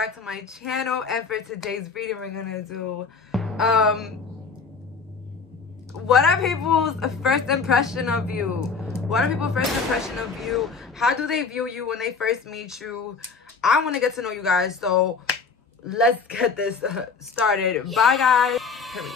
back to my channel, and for today's reading we're gonna do what are people's first impression of you? What are people's first impression of you? How do they view you when they first meet you? I want to get to know you guys, so let's get this started. Bye guys. Period.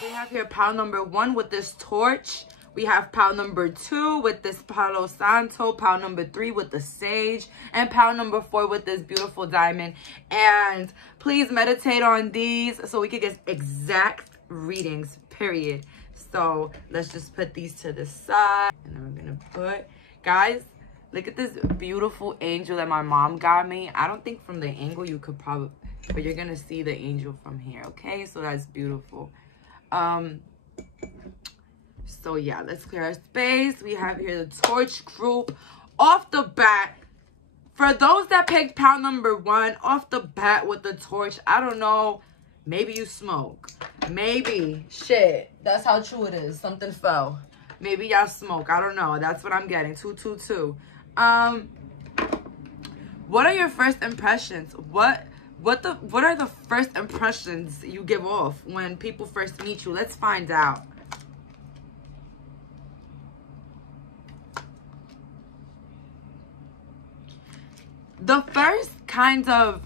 We have here pile number 1 with this torch. We have pile number 2 with this Palo Santo, pile number 3 with the sage, and pile number 4 with this beautiful diamond. And please meditate on these so we can get exact readings, period. So let's just put these to the side. And then we're gonna put, guys, look at this beautiful angel that my mom got me. I don't think from the angle you could probably, but you're gonna see the angel from here, okay? So that's beautiful. So yeah, let's clear our space. We have here the torch group. Off the bat, for those that picked pile number 1, off the bat with the torch, I don't know, maybe you smoke. Maybe, shit, that's how true it is. Something fell. Maybe y'all smoke. I don't know. That's what I'm getting. 222. What are your first impressions? What are the first impressions you give off when people first meet you? Let's find out. The first kind of,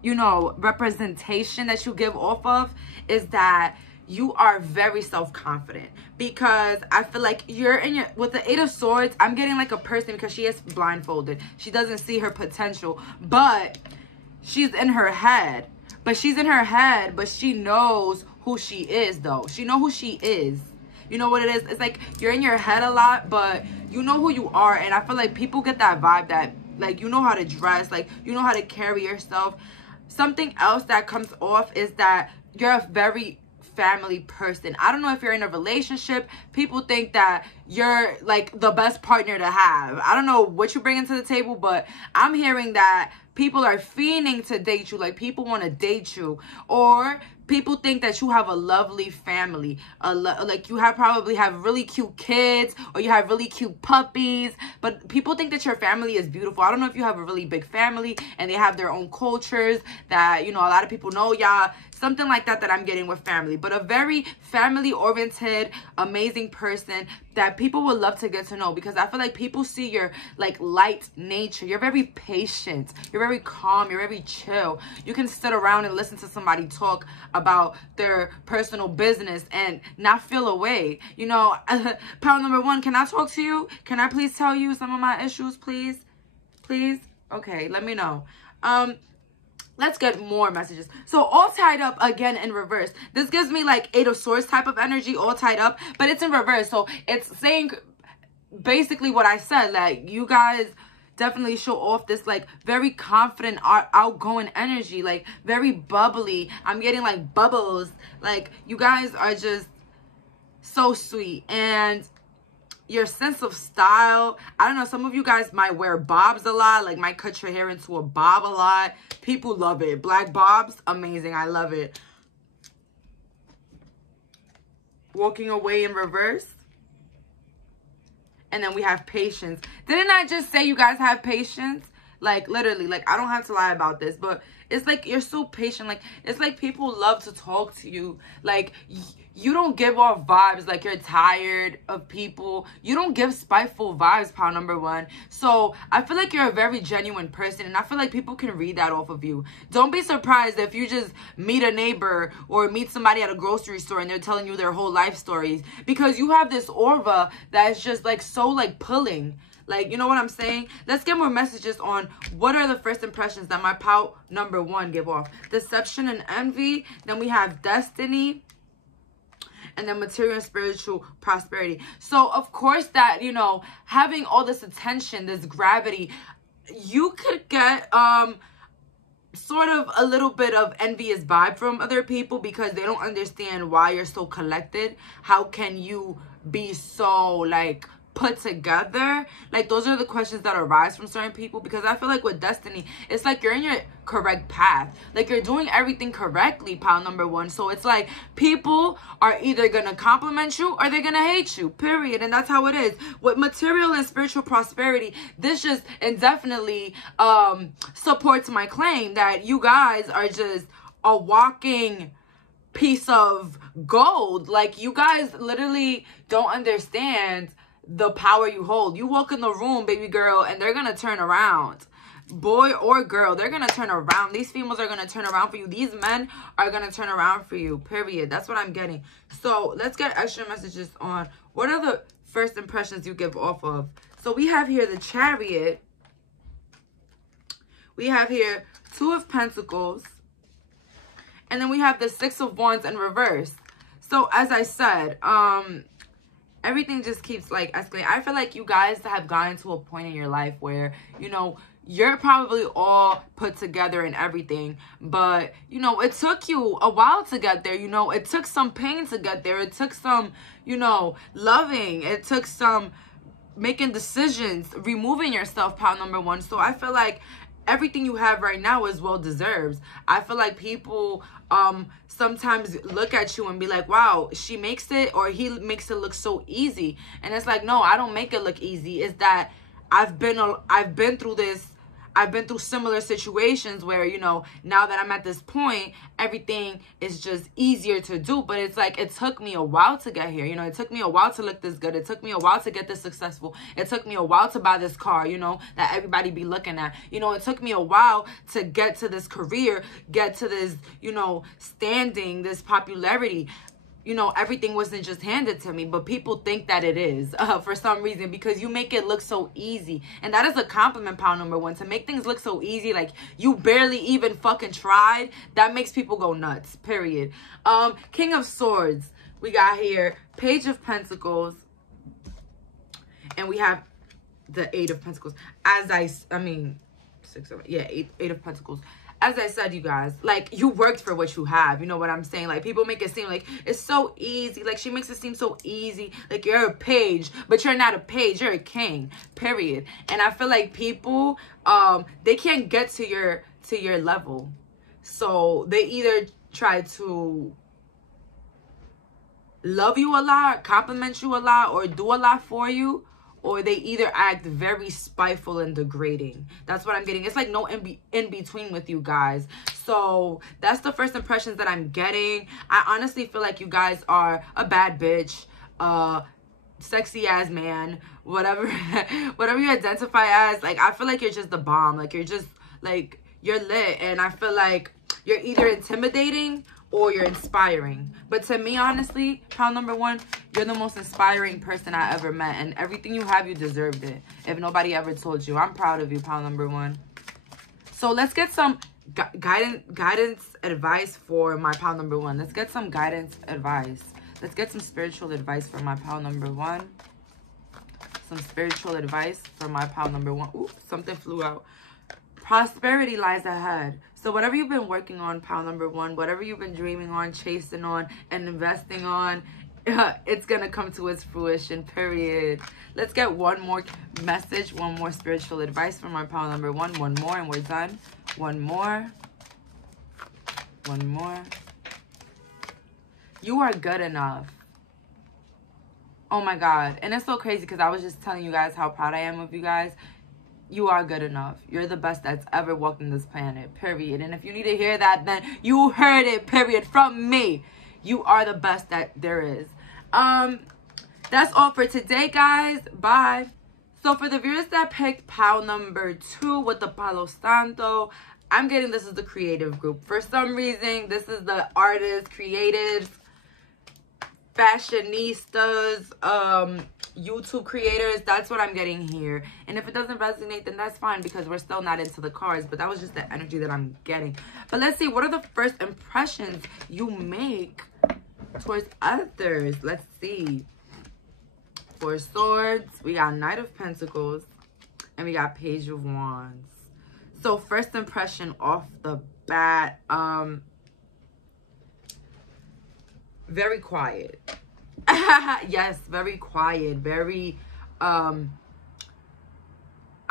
you know, representation that you give off of is that you are very self-confident, because I feel like you're in your, with the 8 of Swords, I'm getting like a person, because she is blindfolded. She doesn't see her potential, but she's in her head. But she's in her head, but she knows who she is, though. She knows who she is. You know what it is? It's like you're in your head a lot, but you know who you are. And I feel like people get that vibe that, like, you know how to dress, like, you know how to carry yourself. Something else that comes off is that you're a very family person. I don't know if you're in a relationship. People think that you're like the best partner to have. I don't know what you bring into the table, but I'm hearing that people are fiending to date you. Like, people want to date you, or people think that you have a lovely family. Like, you probably have really cute kids, or you have really cute puppies. But people think that your family is beautiful. I don't know if you have a really big family and they have their own cultures that, you know, a lot of people know y'all. Something like that I'm getting with family. But a very family-oriented, amazing person that people would love to get to know, because I feel like people see your, like, light nature. You're very patient. You're very calm. You're very chill. You can sit around and listen to somebody talk about their personal business and not feel away. You know, pile number 1, can I talk to you? Can I please tell you some of my issues, please? Please? Okay, let me know. Let's get more messages. So all tied up again in reverse. This gives me like 8 of Swords type of energy, all tied up, but it's in reverse. So it's saying basically what I said, like, you guys definitely show off this like very confident, outgoing energy, like very bubbly. I'm getting like bubbles. Like, you guys are just so sweet. And your sense of style, I don't know, some of you guys might wear bobs a lot, like might cut your hair into a bob a lot. People love it. Black bobs, amazing. I love it. Walking away in reverse. And then we have patience. Didn't I just say you guys have patience? Like, literally, like, I don't have to lie about this, but it's like you're so patient. Like, it's like people love to talk to you. Like, you don't give off vibes like you're tired of people. You don't give spiteful vibes, pile number 1. So I feel like you're a very genuine person, and I feel like people can read that off of you. Don't be surprised if you just meet a neighbor or meet somebody at a grocery store and they're telling you their whole life stories, because you have this aura that is just like so like pulling. Like, you know what I'm saying? Let's get more messages on what are the first impressions that my pile number 1 give off. Deception and envy. Then we have destiny. And then material and spiritual prosperity. So, of course, that, you know, having all this attention, this gravity, you could get sort of a little bit of envious vibe from other people, because they don't understand why you're so collected. How can you be so, like, put together. Like, those are the questions that arise from certain people, because I feel like with destiny, it's like you're in your correct path. Like, you're doing everything correctly, pile number one. So it's like people are either gonna compliment you or they're gonna hate you, period. And that's how it is with material and spiritual prosperity. This just indefinitely supports my claim that you guys are just a walking piece of gold. Like, you guys literally don't understand the power you hold. You walk in the room, baby girl, and they're gonna turn around. Boy or girl, they're gonna turn around. These females are gonna turn around for you. These men are gonna turn around for you, period. That's what I'm getting. So let's get extra messages on what are the first impressions you give off of. So we have here the Chariot. We have here Two of Pentacles. And then we have the Six of Wands in reverse. So as I said, everything just keeps like escalating. I feel like you guys have gotten to a point in your life where, you know, you're probably all put together and everything, but, you know, it took you a while to get there. You know, it took some pain to get there. It took some, you know, loving. It took some making decisions, removing yourself, pile number one. So I feel like everything you have right now is well deserved. I feel like people sometimes look at you and be like, wow, she makes it, or he makes it look so easy. And it's like, no, I don't make it look easy. It's that I've been through this. I've been through similar situations where, you know, now that I'm at this point, everything is just easier to do. But it's like, it took me a while to get here. You know, it took me a while to look this good. It took me a while to get this successful. It took me a while to buy this car, you know, that everybody be looking at. You know, it took me a while to get to this career, get to this, you know, standing, this popularity. You know, everything wasn't just handed to me, but people think that it is for some reason, because you make it look so easy. And that is a compliment, pile number one, to make things look so easy, like you barely even fucking tried. That makes people go nuts, period. King of Swords, we got here Page of Pentacles, and we have the Eight of Pentacles. Eight of Pentacles. As I said, you guys, like, you worked for what you have. You know what I'm saying? Like, people make it seem like it's so easy. Like, she makes it seem so easy. Like, you're a page, but you're not a page. You're a king, period. And I feel like people, they can't get to your level. So they either try to love you a lot, compliment you a lot, or do a lot for you, or they either act very spiteful and degrading. That's what I'm getting. It's like no in between with you guys. So that's the first impressions that I'm getting. I honestly feel like you guys are a bad bitch, sexy ass man, whatever whatever you identify as. Like, I feel like you're just the bomb. Like, you're just, like, you're lit. And I feel like you're either intimidating or you're inspiring. But to me, honestly, pile number one, you're the most inspiring person I ever met. And everything you have, you deserved it. If nobody ever told you. I'm proud of you, pile number one. So let's get some guidance advice for my pile number one. Let's get some guidance advice. Let's get some spiritual advice for my pile number one. Some spiritual advice for my pile number one. Ooh, something flew out. Prosperity lies ahead. So whatever you've been working on, pile number one, whatever you've been dreaming on, chasing on, and investing on, it's going to come to its fruition, period. Let's get one more message, one more spiritual advice from our pile number one. One more and we're done. One more. One more. You are good enough. Oh my God. And it's so crazy because I was just telling you guys how proud I am of you guys. You are good enough. You're the best that's ever walked in this planet, period. And if you need to hear that, then you heard it, period, from me. You are the best that there is. That's all for today, guys. Bye. So for the viewers that picked pile number 2 with the Palo Santo, I'm getting this is the creative group. For some reason, this is the artists, creatives, fashionistas, YouTube creators. That's what I'm getting here. And if it doesn't resonate, then that's fine, because we're still not into the cards. But that was just the energy that I'm getting. But let's see, what are the first impressions you make towards others? Let's see. 4 Swords, we got Knight of Pentacles, and we got Page of Wands. So first impression off the bat, very quiet. Yes, very quiet, very I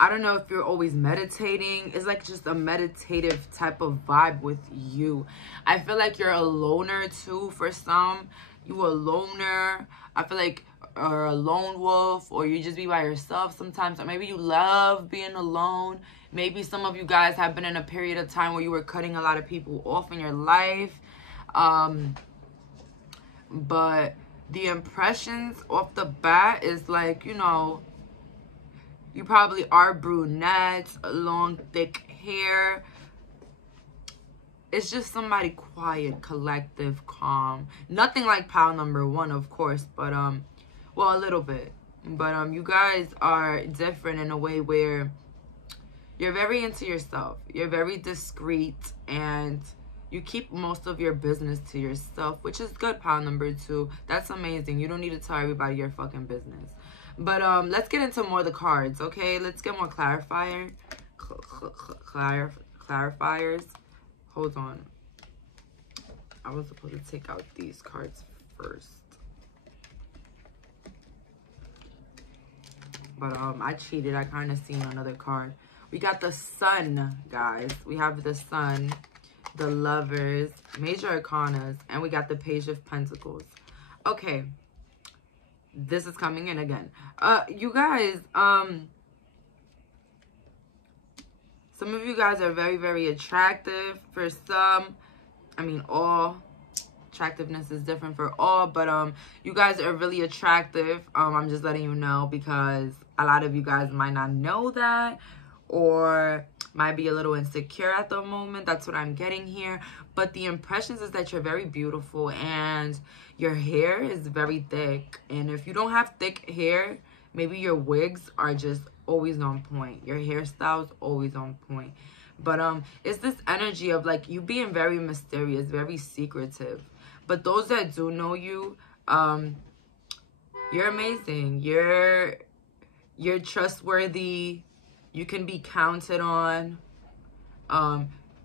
don't know if you're always meditating. It's like just a meditative type of vibe with you. I feel like you're a loner too for some. You a loner. I feel like, or a lone wolf, or you just be by yourself sometimes. Or maybe you love being alone. Maybe some of you guys have been in a period of time where you were cutting a lot of people off in your life. But the impressions off the bat is like, you know, you probably are brunettes, long, thick hair. It's just somebody quiet, collective, calm. Nothing like pile number one, of course, but, well, a little bit. But, you guys are different in a way where you're very into yourself. You're very discreet, and you keep most of your business to yourself, which is good, pile number two. That's amazing. You don't need to tell everybody your fucking business. But let's get into more of the cards, okay? Let's get more clarifiers. Hold on. I was supposed to take out these cards first. But I cheated. I kind of seen another card. We got the Sun, guys. We have the Sun, the Lovers, Major Arcanas, and we got the Page of Pentacles. Okay. This is coming in again. You guys, some of you guys are very, very attractive. For some, I mean, all attractiveness is different for all, but you guys are really attractive. I'm just letting you know, because a lot of you guys might not know that, or might be a little insecure at the moment. That's what I'm getting here. But the impressions is that you're very beautiful, and your hair is very thick. And if you don't have thick hair, maybe your wigs are just always on point. Your hairstyle's always on point. But it's this energy of like you being very mysterious, very secretive. But those that do know you, you're amazing. You're trustworthy. You can be counted on.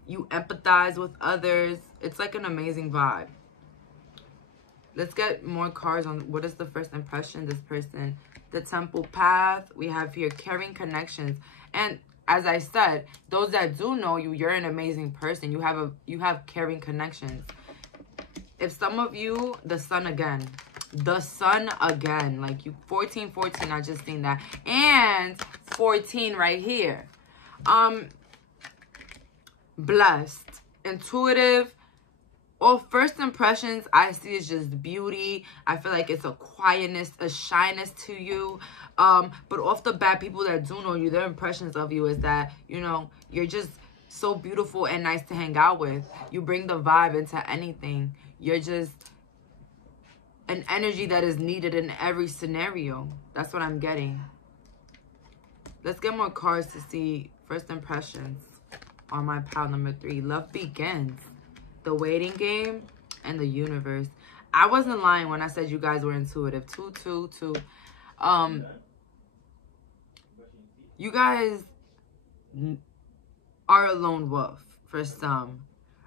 You empathize with others. It's like an amazing vibe. Let's get more cards on what is the first impression. This person, the Temple Path. We have here caring connections. And as I said, those that do know you, you're an amazing person. You have caring connections. If some of you, the Sun again. The Sun again. Like you 14, I just seen that. And 14 right here. Blessed, intuitive. All first impressions I see is just beauty. I feel like it's a quietness, a shyness to you. But off the bat, people that do know you, their impressions of you is that, you know, you're just so beautiful and nice to hang out with. You bring the vibe into anything. You're just an energy that is needed in every scenario. That's what I'm getting. Let's get more cards to see first impressions on my pile number 3. Love Begins, the Waiting Game, and the Universe. I wasn't lying when I said you guys were intuitive. 222. You guys are a lone wolf for some.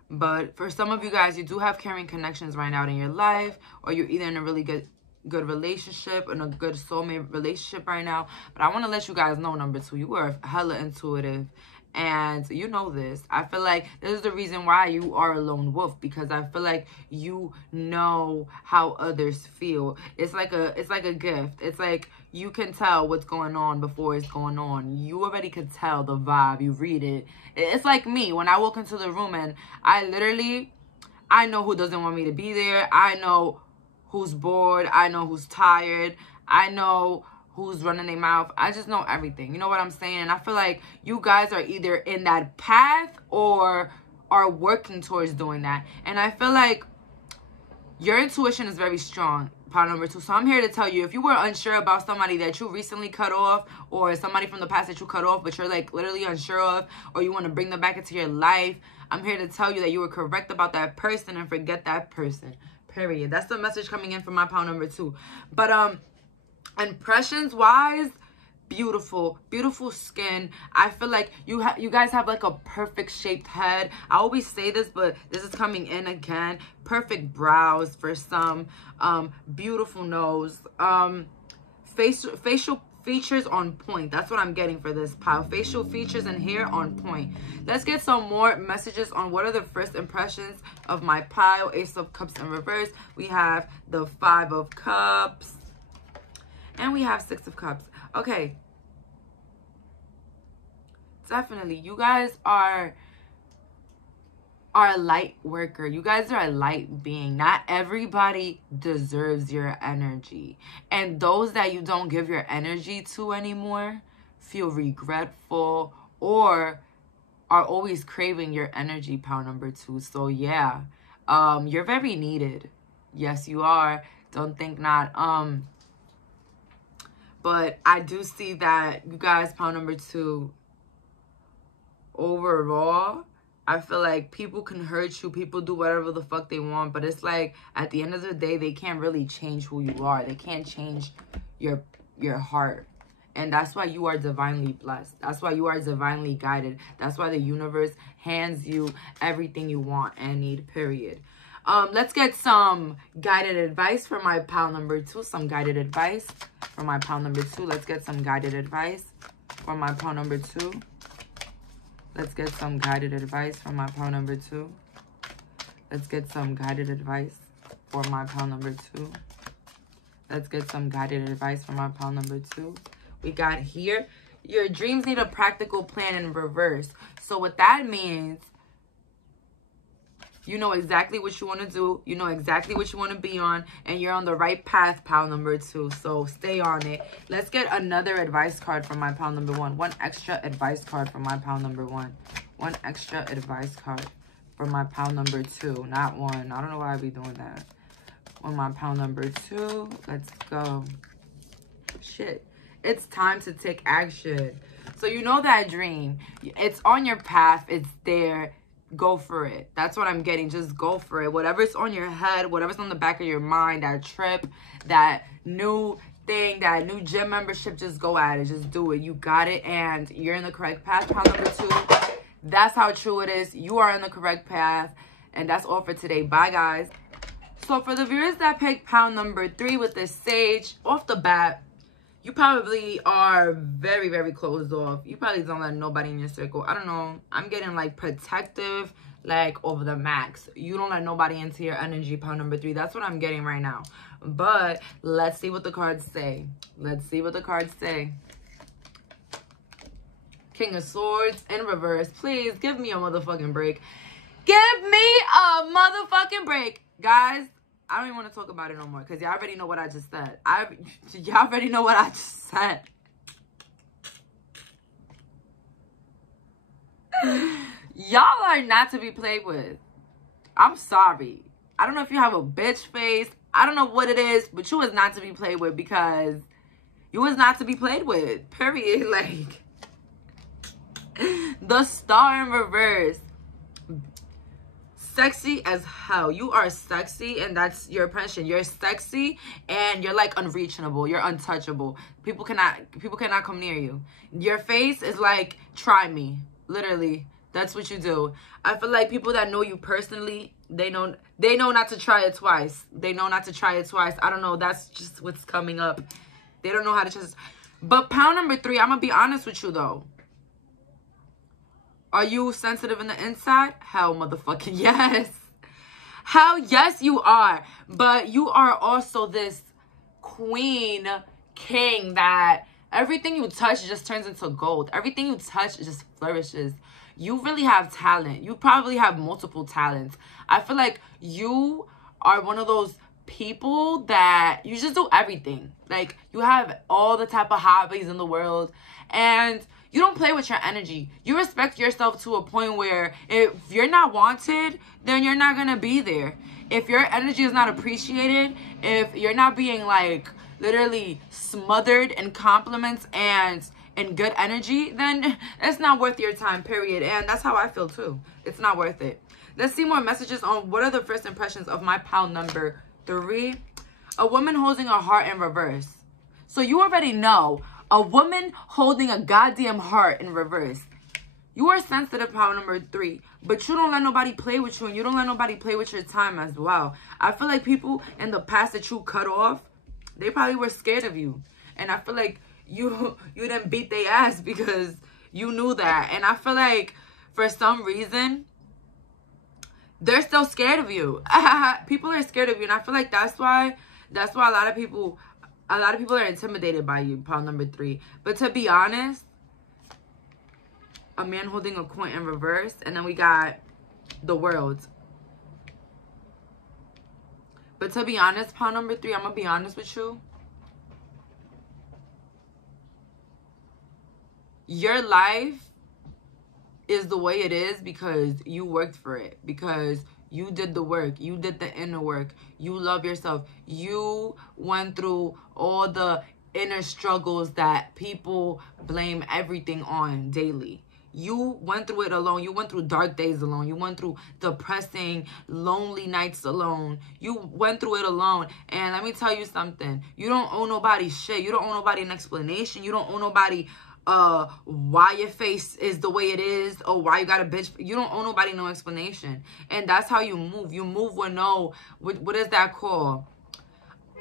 But for some of you guys, you do have caring connections right now in your life, or you're either in a really good relationship, in a good soulmate relationship right now. But I want to let you guys know, number 2, you are hella intuitive. And you know this. I feel like this is the reason why you are a lone wolf, because I feel like you know how others feel. It's like a gift. It's like you can tell what's going on before it's going on. You already can tell the vibe. You read it. It's like me when I walk into the room and I know who doesn't want me to be there. I know who's bored. I know who's tired. I know who's running their mouth. I just know everything. You know what I'm saying? And I feel like you guys are either in that path or are working towards doing that. And I feel like your intuition is very strong, part number 2. So I'm here to tell you, if you were unsure about somebody that you recently cut off, or somebody from the past that you cut off, but you're like literally unsure of, or you want to bring them back into your life, I'm here to tell you that you were correct about that person and forget that person. Period. That's the message coming in from my pile number 2. But impressions wise, beautiful skin. I feel like you guys have like a perfect shaped head. I always say this, but this is coming in again. Perfect brows for some, beautiful nose, facial features on point. That's what I'm getting for this pile. Facial features and hair on point. Let's get some more messages on what are the first impressions of my pile. Ace of Cups in reverse. We have the 5 of Cups. And we have 6 of Cups. Okay. Definitely. You guys are a light worker. You guys are a light being. Not everybody deserves your energy. And those that you don't give your energy to anymore feel regretful or are always craving your energy, pile number 2. So yeah, you're very needed. Yes, you are. Don't think not. But I do see that you guys, pile number 2, overall, I feel like people can hurt you. People do whatever the fuck they want. But it's like, at the end of the day, they can't really change who you are. They can't change your heart. And that's why you are divinely blessed. That's why you are divinely guided. That's why the universe hands you everything you want and need, period. Let's get some guided advice for my pile number 2. Some guided advice for my pile number 2. Let's get some guided advice for my pile number 2. Let's get some guided advice from my pile number 2. Let's get some guided advice for my pile number 2. Let's get some guided advice from my pile number 2. We got here, your dreams need a practical plan in reverse. So what that means, you know exactly what you want to do. You know exactly what you want to be on. And you're on the right path, pile number 2. So stay on it. Let's get another advice card from my pile number 1. One extra advice card from my pile number 1. One extra advice card from my pile number 2. Not 1. I don't know why I be doing that. On my pile number 2. Let's go. Shit. It's time to take action. So you know that dream. It's on your path. It's there. Go for it. That's what I'm getting. Just go for it. Whatever's on your head, whatever's on the back of your mind, that trip, that new thing, that new gym membership, just go at it. Just do it. You got it. And you're in the correct path. Pile number 2. That's how true it is. You are in the correct path. And that's all for today. Bye, guys. So for the viewers that picked pile number 3 with the Sage, off the bat, you probably are very, very closed off. You probably don't let nobody in your circle. I don't know. I'm getting like protective, like over the max. You don't let nobody into your energy, pile number 3. That's what I'm getting right now. But let's see what the cards say. Let's see what the cards say. King of Swords in reverse. Please give me a motherfucking break. Give me a motherfucking break. Guys, I don't even want to talk about it no more because y'all already know what I just said. Y'all already know what I just said. Y'all are not to be played with. I'm sorry. I don't know if you have a bitch face. I don't know what it is, but you is not to be played with because you is not to be played with. Period. Like, the Star in reverse. Sexy as hell. You are sexy, and that's your impression. You're sexy, and you're like unreachable. You're untouchable. People cannot come near you. Your face is like, try me. Literally, that's what you do. I feel like people that know you personally, they know not to try it twice. They know not to try it twice. I don't know. That's just what's coming up. They don't know how to just. But pile number 3, I'm gonna be honest with you though. Are you sensitive in the inside? Hell motherfucking yes. Hell yes you are. But you are also this queen, king that everything you touch just turns into gold. Everything you touch just flourishes. You really have talent. You probably have multiple talents. I feel like you are one of those people that you just do everything. Like, you have all the type of hobbies in the world, and you don't play with your energy. You respect yourself to a point where if you're not wanted, then you're not gonna be there. If your energy is not appreciated, if you're not being like literally smothered in compliments and in good energy, then it's not worth your time, period. And that's how I feel too. It's not worth it. Let's see more messages on what are the first impressions of my pile number 3. A woman holding a heart in reverse. So you already know. A woman holding a goddamn heart in reverse. You are sensitive, pile number 3. But you don't let nobody play with you. And you don't let nobody play with your time as well. I feel like people in the past that you cut off, they probably were scared of you. And I feel like you didn't beat their ass because you knew that. And I feel like for some reason they're still scared of you. People are scared of you, and I feel like that's why a lot of people are intimidated by you, pile number 3. But to be honest, a man holding a coin in reverse, and then we got the world. But to be honest, pile number 3, I'm gonna be honest with you. Your life is the way it is because you worked for it, because you did the work, you did the inner work, you love yourself, you went through all the inner struggles that people blame everything on daily. You went through it alone. You went through dark days alone. You went through depressing, lonely nights alone. You went through it alone. And let me tell you something. You don't owe nobody shit. You don't owe nobody an explanation. You don't owe nobody why your face is the way it is, or why you got a bitch. You don't owe nobody no explanation. And that's how you move. You move with no, what is that called?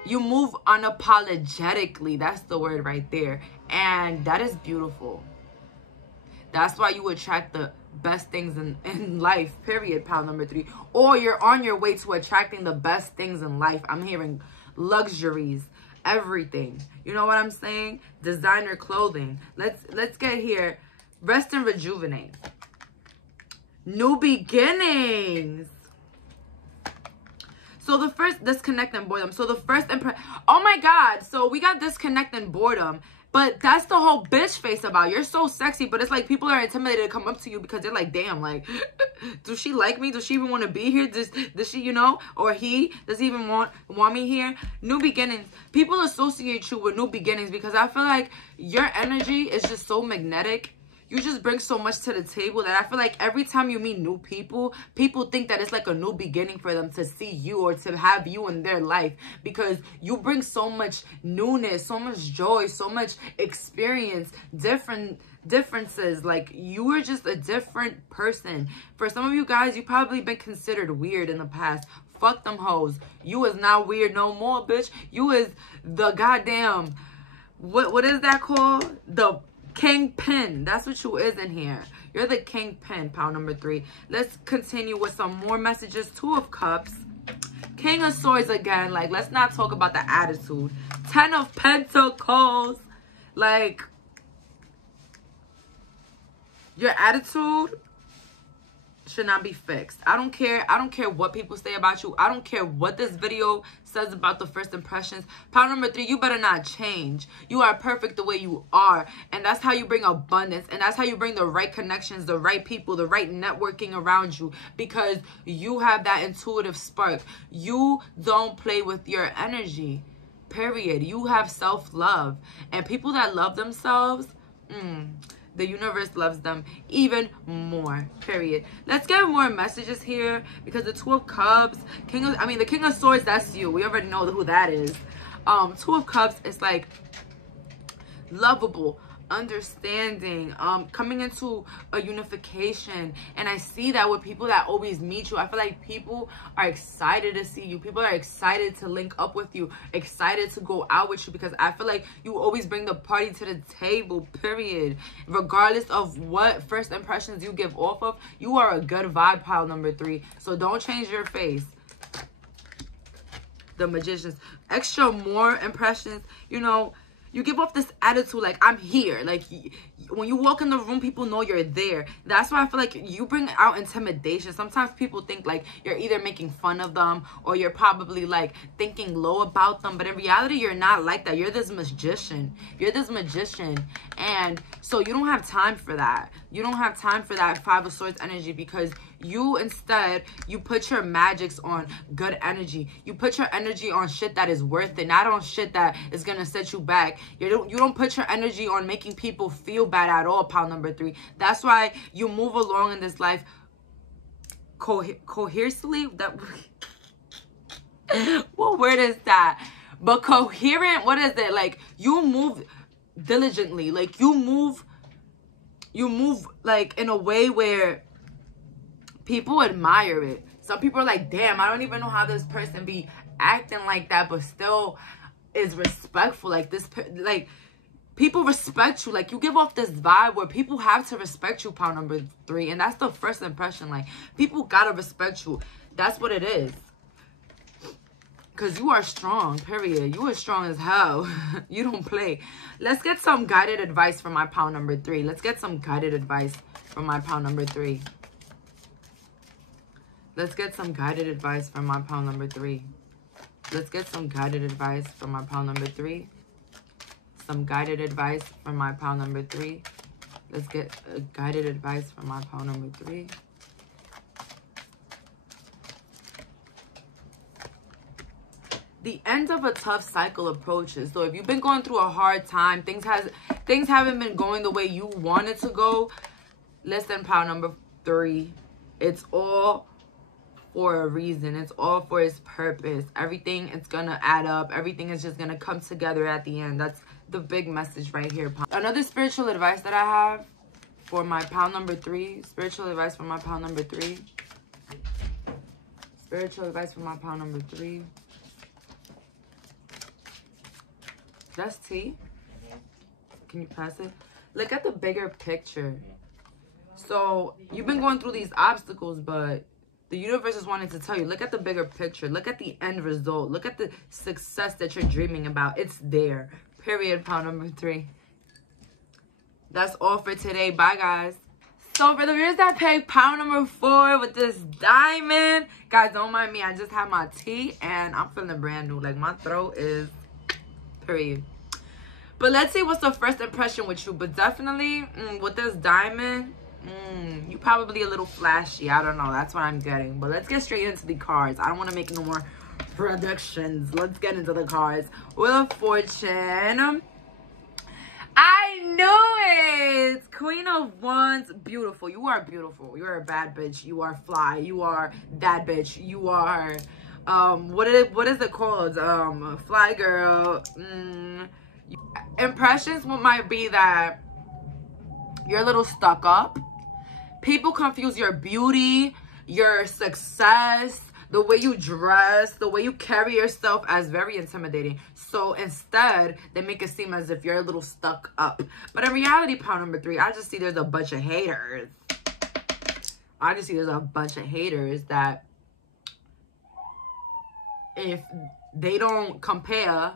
You move unapologetically. That's the word right there. And that is beautiful. That's why you attract the best things in life, period, pile number 3. Or you're on your way to attracting the best things in life. I'm hearing luxuries, everything. You know what I'm saying? Designer clothing. Let's get here. Rest and rejuvenate. New beginnings. So the first, disconnect and boredom. So the first oh my God. So we got disconnect and boredom. But that's the whole bitch face about. You're so sexy, but it's like people are intimidated to come up to you because they're like, damn, like, does she like me? Does she even want to be here? Does she, you know, or he, does he even want me here? New beginnings. People associate you with new beginnings because I feel like your energy is just so magnetic. You just bring so much to the table that I feel like every time you meet new people, people think that it's like a new beginning for them to see you or to have you in their life because you bring so much newness, so much joy, so much experience, differences. Like, you are just a different person. For some of you guys, you probably been considered weird in the past. Fuck them hoes. You is not weird no more, bitch. You is the goddamn, what is that called? The kingpin. That's what you is in here. You're the kingpin, pile number 3. Let's continue with some more messages. 2 of Cups. King of Swords again. Like, let's not talk about the attitude. 10 of Pentacles. Like, your attitude should not be fixed. I don't care what people say about you. I don't care what this video says about the first impressions. Pile number 3, you better not change. You are perfect the way you are. And that's how you bring abundance. And that's how you bring the right connections, the right people, the right networking around you. Because you have that intuitive spark. You don't play with your energy. Period. You have self-love. And people that love themselves, the universe loves them even more, period. Let's get more messages here because the 2 of Cups, the King of Swords, that's you. We already know who that is. 2 of Cups is like lovable, understanding, coming into a unification. And I see that with people that always meet you. I feel like people are excited to see you. People are excited to link up with you, excited to go out with you, because I feel like you always bring the party to the table, period. Regardless of what first impressions you give off of, you are a good vibe, pile number 3. So don't change your face. The Magicians. Extra more impressions, you know. You give off this attitude like, I'm here. Like, when you walk in the room, people know you're there. That's why I feel like you bring out intimidation. Sometimes people think like you're either making fun of them or you're probably like thinking low about them. But in reality, you're not like that. You're this magician. You're this magician. And so you don't have time for that. You don't have time for that 5 of Swords energy, because you instead, you put your magics on good energy. You put your energy on shit that is worth it, not on shit that is going to set you back. You don't put your energy on making people feel bad at all, pile number 3. That's why you move along in this life coherently. That what word is that? But coherent, what is it? Like, you move diligently. Like, you move like in a way where people admire it. Some people are like, damn, I don't even know how this person be acting like that, but still is respectful. Like, this, like, people respect you. Like, you give off this vibe where people have to respect you, pile number 3. And that's the first impression. Like, people gotta respect you. That's what it is. Because you are strong, period. You are strong as hell. You don't play. Let's get some guided advice from my pile number 3. Let's get some guided advice from my pile number 3. Let's get some guided advice from my pile number 3. Let's get some guided advice from my pile number 3. Some guided advice from my pile number 3. Let's get guided advice from my pile number 3. The end of a tough cycle approaches. So if you've been going through a hard time, things haven't been going the way you want it to go. Listen, pile number 3. It's all for a reason. It's all for its purpose. Everything is gonna add up. Everything is just gonna come together at the end. That's the big message right here. Another spiritual advice that I have for my pile number 3. Spiritual advice for my pile number 3. Spiritual advice for my pile number 3. That's tea. Can you pass it? Look at the bigger picture. So you've been going through these obstacles, but the universe is wanting to tell you, look at the bigger picture. Look at the end result. Look at the success that you're dreaming about. It's there. Period, pile number 3. That's all for today. Bye, guys. So for the viewers that picked pile number 4 with this diamond, guys, don't mind me. I just had my tea and I'm feeling brand new. Like, my throat is... period. But let's see what's the first impression with you. But definitely with this diamond, you probably a little flashy. I don't know. That's what I'm getting. But let's get straight into the cards. I don't want to make no more predictions. Let's get into the cards. Wheel of Fortune. I knew it. Queen of Wands. Beautiful. You are beautiful. You are a bad bitch. You are fly. You are that bitch. You are... what is it called? Fly girl. Impressions might be that you're a little stuck up. People confuse your beauty, your success, the way you dress, the way you carry yourself as very intimidating. So instead, they make it seem as if you're a little stuck up. But in reality, pile number 3, I just see there's a bunch of haters. I just see there's a bunch of haters that if they don't compare,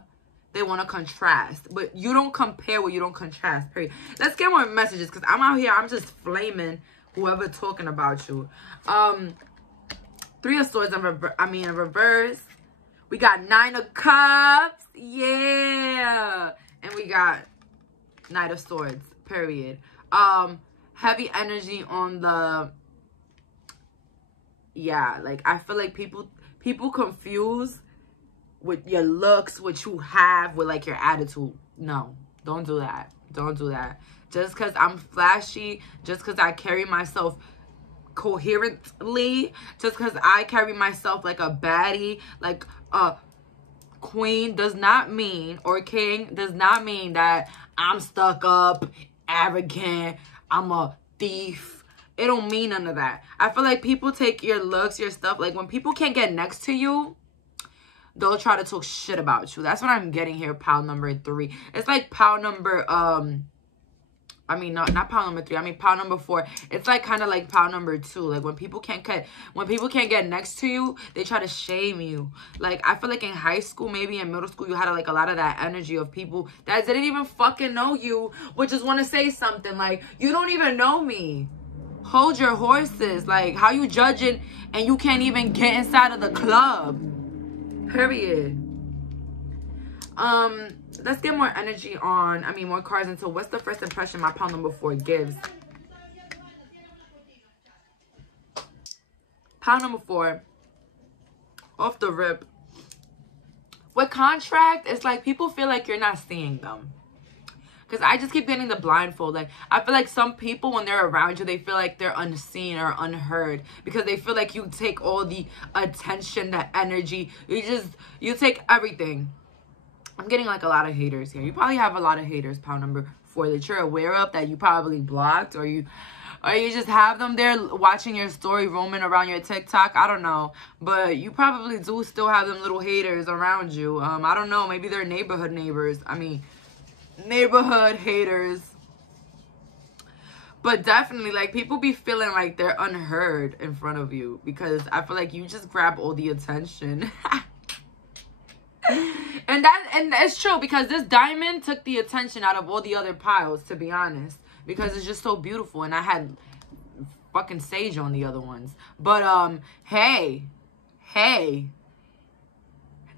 they want to contrast. But you don't compare what you don't contrast, period. Let's get more messages, because I'm out here, I'm just flaming whoever talking about you. 3 of Swords in reverse. We got 9 of Cups. Yeah. And we got Knight of Swords, period. Heavy energy on the... yeah, like, I feel like people confuse with your looks, what you have, with like your attitude. No, don't do that. Don't do that. Just because I'm flashy, just because I carry myself coherently, just because I carry myself like a baddie, like a queen, does not mean, or king, does not mean that I'm stuck up, arrogant, I'm a thief. It don't mean none of that. I feel like people take your looks, your stuff. Like, when people can't get next to you, they'll try to talk shit about you. That's what I'm getting here, pile number 3. It's like pile number, not pile number 3. I mean, pile number 4. It's like kind of like pile number 2. Like, when people can't get next to you, they try to shame you. Like, I feel like in high school, maybe in middle school, you had like a lot of that energy of people that didn't even fucking know you, but just want to say something. Like, you don't even know me. Hold your horses. Like, how you judging and you can't even get inside of the club? Period. Let's get more energy on, more cards into what's the first impression my pile number 4 gives. Pile number 4. Off the rip. With contract, it's like people feel like you're not seeing them. Because I just keep getting the blindfold. Like, I feel like some people, when they're around you, they feel like they're unseen or unheard. Because they feel like you take all the attention, the energy. You take everything. I'm getting, like, a lot of haters here. You probably have a lot of haters, pile number 4, that you're aware of, that you probably blocked. Or you just have them there watching your story, roaming around your TikTok. I don't know. But you probably do still have them little haters around you. I don't know. Maybe they're neighborhood neighbors. neighborhood haters. But definitely, like, people be feeling like they're unheard in front of you because I feel like you just grab all the attention. And it's true because this diamond took the attention out of all the other piles, to be honest, because it's just so beautiful. And I had fucking sage on the other ones. But hey,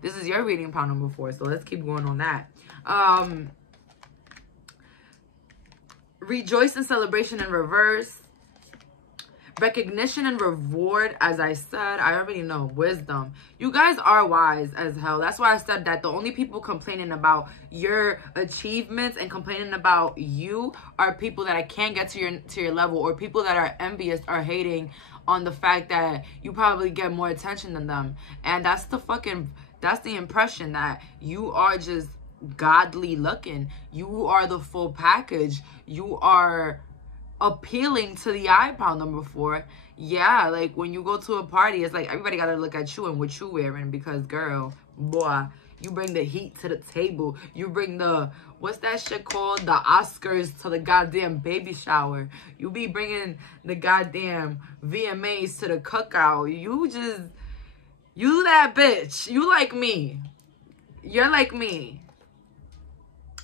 this is your reading, pile number 4, so let's keep going on that. Rejoice and celebration in reverse. Recognition and reward, as I said. I already know. Wisdom. You guys are wise as hell. That's why I said that the only people complaining about your achievements and complaining about you are people that I can't get to your level, or people that are envious or hating on the fact that you probably get more attention than them. And that's the impression, that you are just godly looking. You are the full package. You are appealing to the eye, pile number 4. Yeah, like when you go to a party, it's like everybody gotta look at you and what you wearing, because girl, boy, you bring the heat to the table. You bring the, what's that shit called, the Oscars to the goddamn baby shower. You be bringing the goddamn VMAs to the cookout. You that bitch. You like me. You're like me.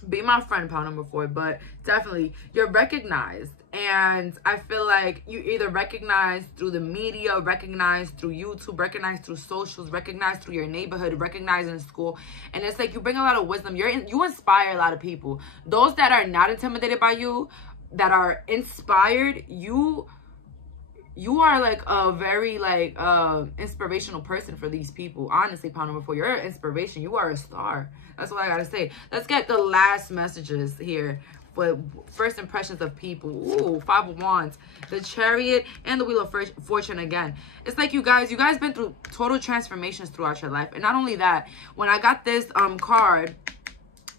Be my friend, pile number 4. But definitely, you're recognized. And I feel like you either recognize through the media, recognize through YouTube, recognize through socials, recognize through your neighborhood, recognize in school. And it's like you bring a lot of wisdom. You inspire a lot of people. Those that are not intimidated by you, that are inspired, you are like a very like inspirational person for these people. Honestly, pile number 4, you're an inspiration. You are a star. That's what I gotta say. Let's get the last messages here for first impressions of people. Ooh, 5 of Wands, the Chariot, and the Wheel of Fortune again. It's like you guys been through total transformations throughout your life. And not only that, when I got this card,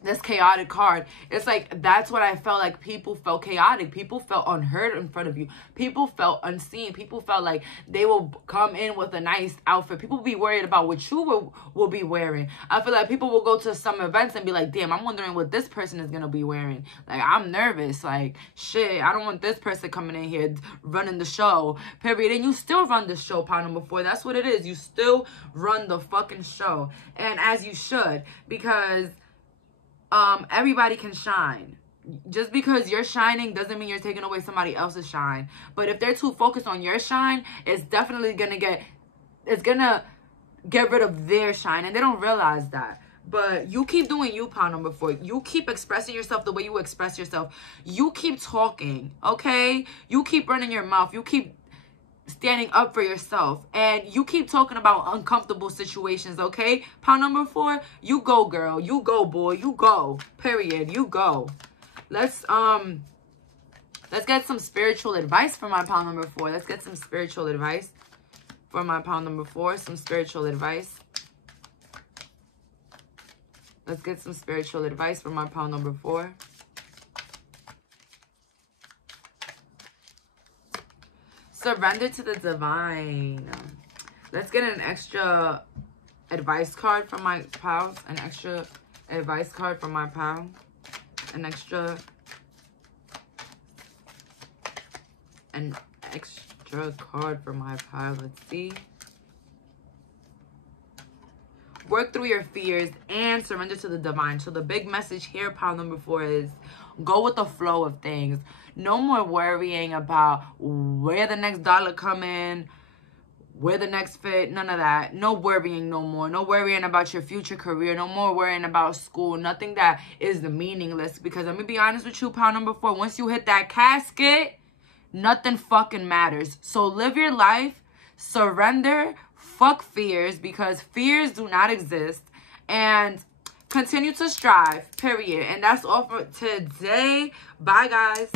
this chaotic card, it's like that's what I felt like. People felt chaotic. People felt unheard in front of you. People felt unseen. People felt like they will come in with a nice outfit. People be worried about what you will be wearing. I feel like people will go to some events and be like, damn, I'm wondering what this person is gonna be wearing. Like, I'm nervous. Like, shit, I don't want this person coming in here running the show, period. And you still run the show, pile number 4. That's what it is. You still run the fucking show. And as you should, because everybody can shine. Just because you're shining doesn't mean you're taking away somebody else's shine. But if they're too focused on your shine, it's definitely gonna get rid of their shine, and they don't realize that. But you keep doing you, pile number 4. You keep expressing yourself the way you express yourself. You keep talking, okay? You keep running your mouth. You keep standing up for yourself, and you keep talking about uncomfortable situations, okay? Pile number 4, you go, girl. You go, boy. You go. Period. You go. Let's get some spiritual advice for my pile number 4. Let's get some spiritual advice for my pile number 4. Some spiritual advice. Let's get some spiritual advice for my pile number 4. Surrender to the divine. Let's get an extra advice card from my pals. An extra advice card from my pal. An extra card for my pal. Let's see. Work through your fears and surrender to the divine. So the big message here, pile number 4, is go with the flow of things. No more worrying about where the next dollar come in, where the next fit, none of that. No worrying no more. No worrying about your future career. No more worrying about school. Nothing that is meaningless. Because let me be honest with you, pile number 4, once you hit that casket, nothing fucking matters. So live your life, surrender, fuck fears, because fears do not exist, and continue to strive, period. And that's all for today. Bye, guys.